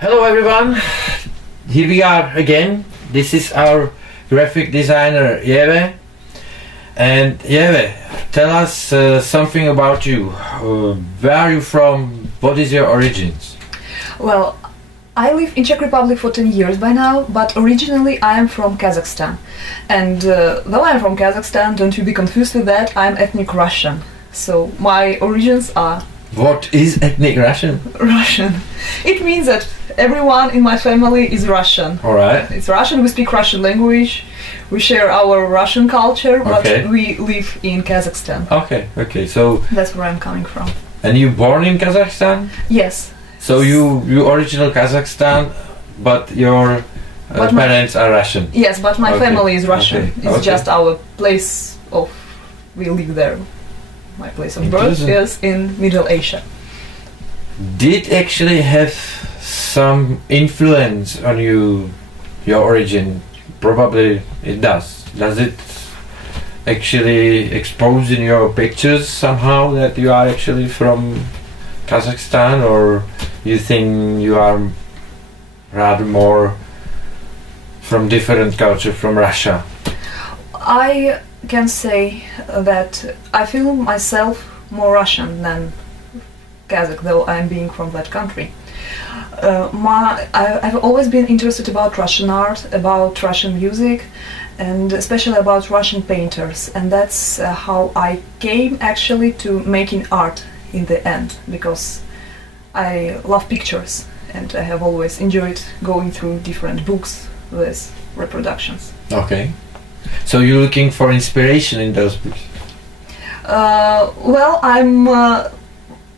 Hello everyone, here we are again. This is our graphic designer Yeve. And Yeve, tell us something about you. Where are you from? What is your origins? Well, I live in Czech Republic for 10 years by now, but originally I am from Kazakhstan. And though I am from Kazakhstan, don't you be confused with that, I am ethnic Russian. So my origins are... What is ethnic Russian? Russian. It means that everyone in my family is Russian. Alright. It's Russian, we speak Russian language, we share our Russian culture, but we live in Kazakhstan. Okay, so... That's where I'm coming from. And you born in Kazakhstan? Yes. So you original Kazakhstan, but your parents are Russian? Yes, but my family is Russian. It's just our place of... we live there. My place of birth is in Middle Asia. Did actually have some influence on you, your origin? Probably it does. Does it actually expose in your pictures somehow that you are actually from Kazakhstan, or you think you are rather more from different culture, from Russia? I can say that I feel myself more Russian than Kazakh, though I'm being from that country. I've always been interested about Russian art, about Russian music, and especially about Russian painters, and that's how I came actually to making art in the end, because I love pictures and I have always enjoyed going through different books with reproductions. Okay. So you're looking for inspiration in those books? Well, I'm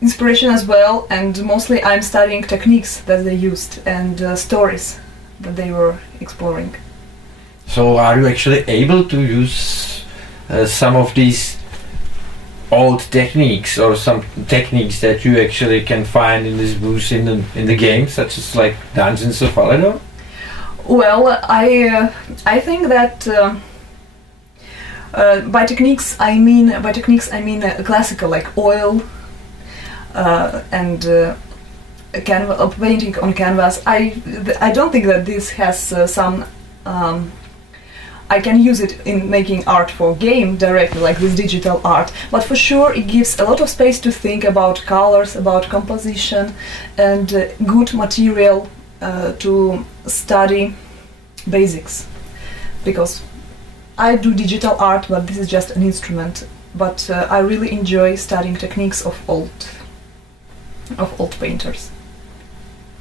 inspiration as well, and mostly I'm studying techniques that they used and stories that they were exploring. So are you actually able to use some of these old techniques, or some techniques that you actually can find in these books in the game, such as like Dungeons of Falador? Well, I think that by techniques I mean classical, like oil and painting on canvas. I don't think that this has some. I can use it in making art for game directly, like this digital art, but for sure it gives a lot of space to think about colors, about composition, and good material to study basics. Because I do digital art, but this is just an instrument. But I really enjoy studying techniques of old painters.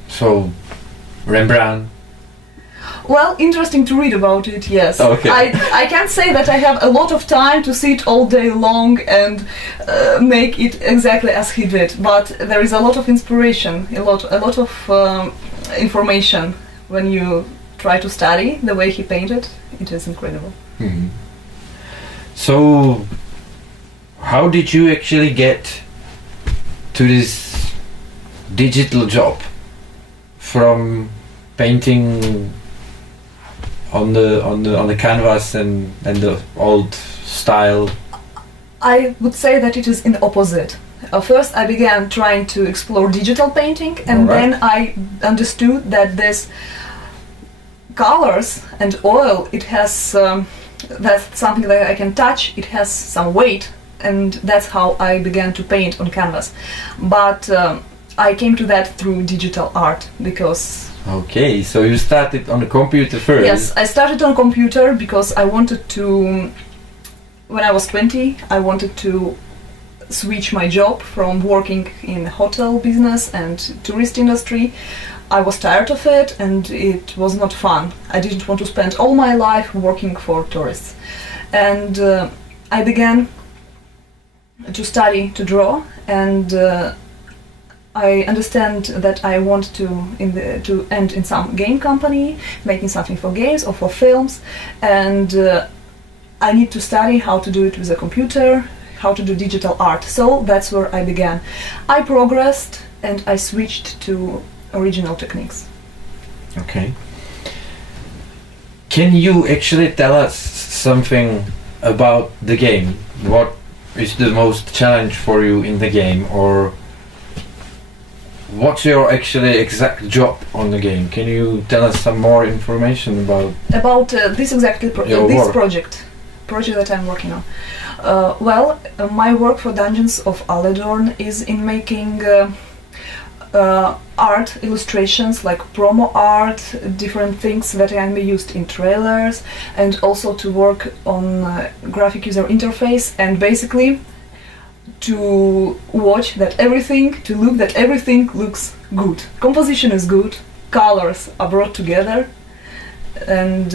So, Rembrandt. Well, interesting to read about it, yes. Okay. I can't say that I have a lot of time to sit all day long and make it exactly as he did, but there is a lot of inspiration, a lot of information when you try to study the way he painted. It is incredible. Mm-hmm. So, how did you actually get to this digital job from painting on the canvas and the old style? I would say that it is in the opposite. First I began trying to explore digital painting, and then I understood that this colors and oil, it has that's something that I can touch, it has some weight, and that's how I began to paint on canvas. But I came to that through digital art, because... Okay, so you started on the computer first? Yes, I started on computer because I wanted to... When I was 20, I wanted to switch my job from working in hotel business and tourist industry. I was tired of it and it was not fun. I didn't want to spend all my life working for tourists. And I began to study to draw, and I understand that I want to end in some game company, making something for games or for films, and I need to study how to do it with a computer, how to do digital art. So that's where I began. I progressed and I switched to original techniques. Okay. Can you actually tell us something about the game? What is the most challenge for you in the game, or what's your actually exact job on the game? Can you tell us some more information about this exactly this project that I'm working on? My work for Dungeons of Aledorn is in making art illustrations, like promo art, different things that can be used in trailers, and also to work on graphic user interface, and basically to watch that everything, to look that everything looks good. Composition is good, colors are brought together, and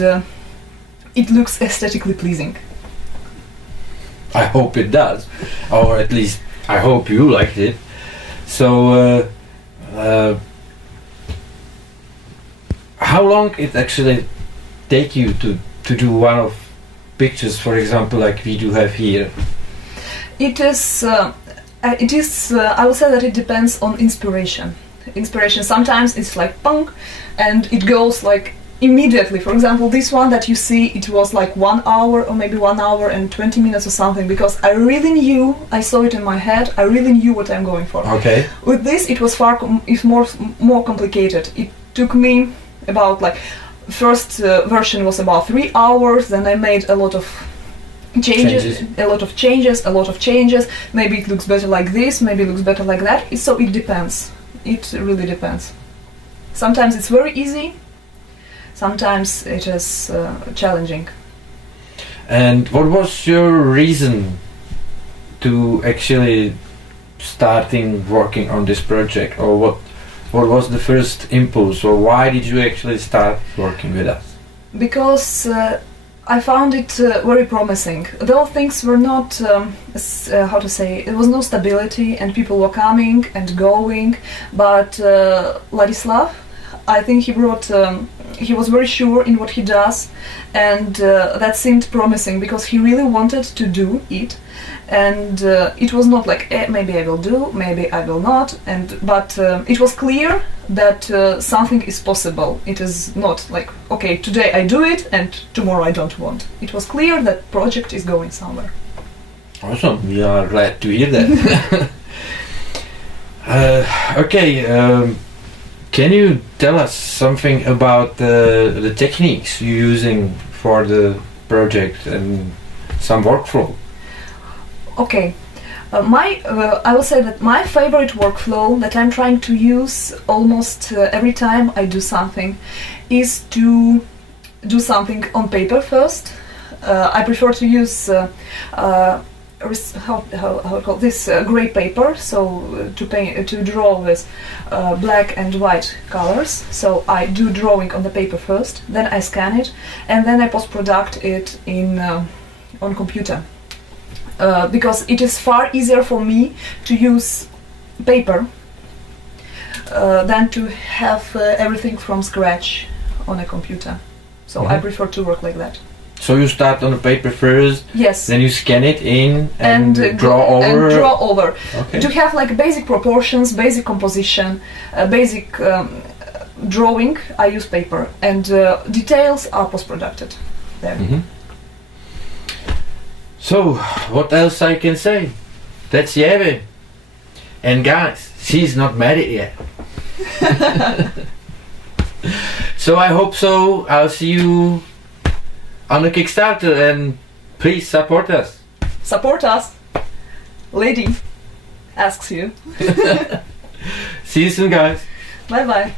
it looks aesthetically pleasing. I hope it does, or at least I hope you liked it. So how long it actually take you to do one of pictures, for example, like we do have here? It is I would say that it depends on inspiration. Sometimes it's like punk and it goes like immediately. For example, this one that you see, it was like 1 hour or maybe 1 hour and 20 minutes or something, because I really knew, I saw it in my head, I really knew what I'm going for. Okay. With this it was more complicated. It took me about, like, first version was about 3 hours, then I made a lot of changes. A lot of changes. Maybe it looks better like this, maybe it looks better like that. So it depends. It really depends. Sometimes it's very easy, sometimes it is challenging. And what was your reason to actually starting working on this project, or what was the first impulse, or why did you actually start working with us? Because I found it very promising. Though things were not, how to say, there was no stability and people were coming and going, but Ladislav, I think he was very sure in what he does, and that seemed promising because he really wanted to do it, and it was not like maybe I will do, maybe I will not, but it was clear that something is possible. It is not like, okay, today I do it and tomorrow I don't want. It was clear that project is going somewhere. Awesome, we are glad to hear that. Okay, can you tell us something about the techniques you're using for the project and some workflow? Okay, I will say that my favorite workflow that I'm trying to use almost every time I do something is to do something on paper first. I prefer to use gray paper, so to draw with black and white colors. So I do drawing on the paper first, then I scan it, and then I post-product it on computer. Because it is far easier for me to use paper than to have everything from scratch on a computer. So I prefer to work like that. So you start on the paper first, yes, then you scan it in and draw over. Okay. To have like basic proportions, basic composition, basic drawing, I use paper, and details are post-produced there. Mm-hmm. So, what else I can say? That's Yeve. And guys, she's not married yet. So I hope so. I'll see you on the Kickstarter, and please support us. Support us. Lady asks you. See you soon, guys. Bye bye.